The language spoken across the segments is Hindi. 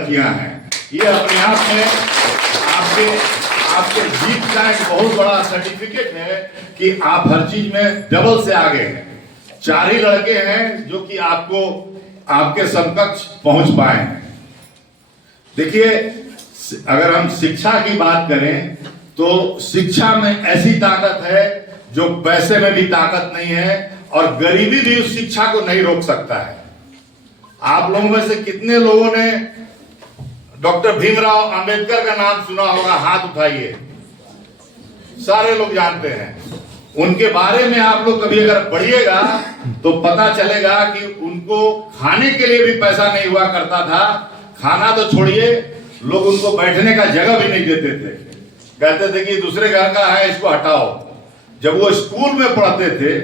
उपलब्धियां हैं। ये अपने आप में आपके आपके जीत का एक बहुत बड़ा सर्टिफिकेट है कि आप हर चीज में डबल से आगे हैं। 4 ही लड़के हैं जो कि आपको आपके समकक्ष पहुंच पाए हैं। देखिए, अगर हम शिक्षा की बात करें तो शिक्षा में ऐसी ताकत है जो पैसे में भी ताकत नहीं है, और गरीबी भी उस शिक्षा को नहीं रोक सकता है। आप लोगों में से कितने लोगों ने डॉक्टर भीमराव अंबेडकर का नाम सुना होगा? हाथ उठाइए। सारे लोग जानते हैं। उनके बारे में आप लोग कभी अगर पढ़िएगा तो पता चलेगा कि उनको खाने के लिए भी पैसा नहीं हुआ करता था। खाना तो छोड़िए, लोग उनको बैठने का जगह भी नहीं देते थे। कहते थे कि दूसरे घर का है, इसको हटाओ। जब वो स्कूल में पढ़ते थे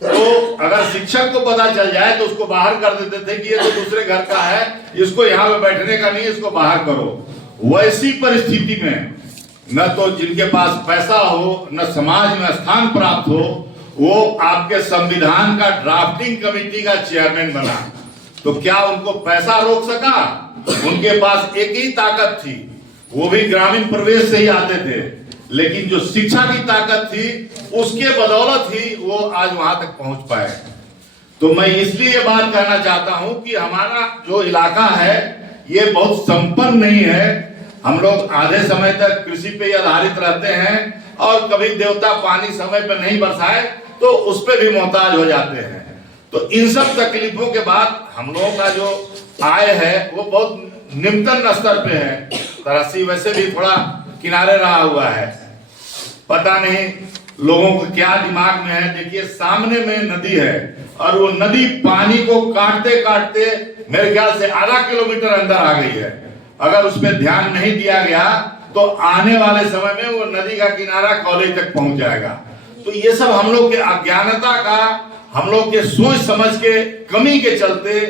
तो अगर शिक्षक को पता चल जाए तो उसको बाहर कर देते थे कि ये तो दूसरे घर का है, इसको यहाँ पे बैठने का नहीं, इसको बाहर करो। वैसी परिस्थिति में न तो जिनके पास पैसा हो, न समाज में स्थान प्राप्त हो, वो आपके संविधान का ड्राफ्टिंग कमेटी का चेयरमैन बना। तो क्या उनको पैसा रोक सका? उनके पास एक ही ताकत थी, वो भी ग्रामीण प्रवेश से ही आते थे, लेकिन जो शिक्षा की ताकत थी उसके बदौलत ही वो आज वहां तक पहुंच पाए। तो मैं इसलिए ये बात कहना चाहता हूं कि हमारा जो इलाका है ये बहुत संपन्न नहीं है। हम लोग आधे समय तक कृषि पे ही आधारित रहते हैं, और कभी देवता पानी समय पर नहीं बरसाए तो उस पर भी मोहताज हो जाते हैं। तो इन सब तकलीफों के बाद हम लोगों का जो आय है वो बहुत निम्नतम स्तर पे है। तरक्की वैसे भी थोड़ा किनारे रहा हुआ है। पता नहीं लोगों को क्या दिमाग में है। देखिए, सामने में नदी है और वो नदी पानी को काटते काटते मेरे ख्याल से आधा किलोमीटर अंदर आ गई है। अगर उस पर ध्यान नहीं दिया गया तो आने वाले समय में वो नदी का किनारा कॉलेज तक पहुंच जाएगा। तो ये सब हम लोग के अज्ञानता का, हम लोग के सोच समझ के कमी के चलते,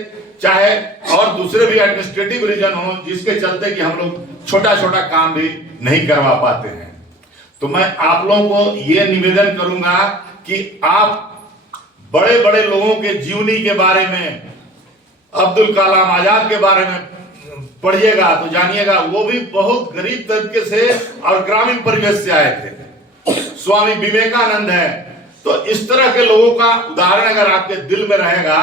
चाहे और दूसरे भी एडमिनिस्ट्रेटिव रीजन हो जिसके चलते कि हम लोग छोटा छोटा काम भी नहीं करवा पाते हैं। तो मैं आप लोगों को ये निवेदन करूंगा कि आप बड़े बड़े लोगों के जीवनी के बारे में, अब्दुल कलाम आजाद के बारे में पढ़िएगा तो जानिएगा वो भी बहुत गरीब तबके से और ग्रामीण परिवेश से आए थे। स्वामी विवेकानंद है। तो इस तरह के लोगों का उदाहरण अगर आपके दिल में रहेगा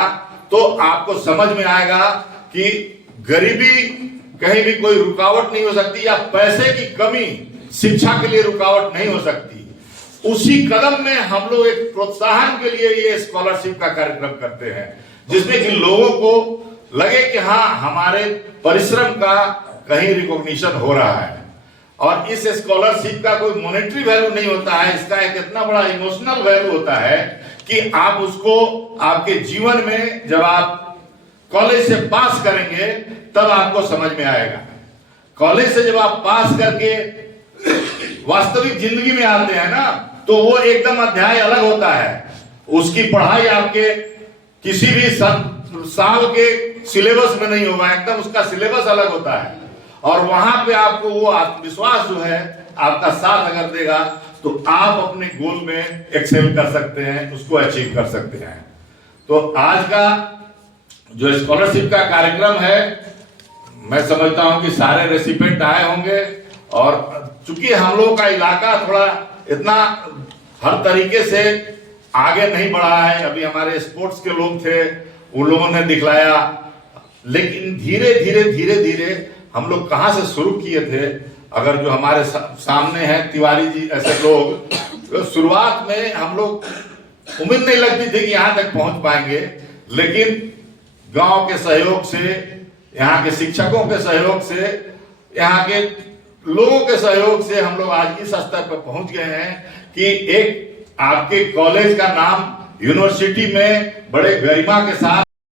तो आपको समझ में आएगा कि गरीबी कहीं भी कोई रुकावट नहीं हो सकती, या पैसे की कमी शिक्षा के लिए रुकावट नहीं हो सकती। उसी कदम में हम लोग एक प्रोत्साहन के लिए ये स्कॉलरशिप का कार्यक्रम करते हैं, जिसमें कि लोगों को लगे कि हाँ, हमारे परिश्रम का कहीं रिकॉग्निशन हो रहा है। और इस स्कॉलरशिप का कोई मॉनेटरी वैल्यू नहीं होता है, इसका एक इतना बड़ा इमोशनल वैल्यू होता है कि आप उसको आपके जीवन में जब आप कॉलेज से पास करेंगे तब आपको समझ में आएगा। कॉलेज से जब आप पास करके वास्तविक जिंदगी में आते हैं ना, तो वो एकदम अध्याय अलग होता है। उसकी पढ़ाई आपके किसी भी साल के सिलेबस में नहीं होगा, एकदम उसका सिलेबस अलग होता है। और वहां पे आपको वो आत्मविश्वास जो है आपका साथ अगर देगा तो आप अपने गोल में एक्सेल कर सकते हैं, उसको अचीव कर सकते हैं। तो आज का जो स्कॉलरशिप का कार्यक्रम है, मैं समझता हूं कि सारे रेसिपिएंट आए होंगे। और चूंकि हम लोगों का इलाका थोड़ा इतना हर तरीके से आगे नहीं बढ़ा है, अभी हमारे स्पोर्ट्स के लोग थे, उन लोगों ने दिखलाया, लेकिन धीरे धीरे धीरे धीरे हम लोग कहां से शुरू किए थे। अगर जो हमारे सामने हैं तिवारी जी ऐसे लोग, तो शुरुआत में हम लोग उम्मीद नहीं लगती थी कि यहाँ तक पहुंच पाएंगे, लेकिन गांव के सहयोग से, यहाँ के शिक्षकों के सहयोग से, यहाँ के लोगों के सहयोग से हम लोग आज इस स्तर पर पहुंच गए हैं कि एक आपके कॉलेज का नाम यूनिवर्सिटी में बड़े गरिमा के साथ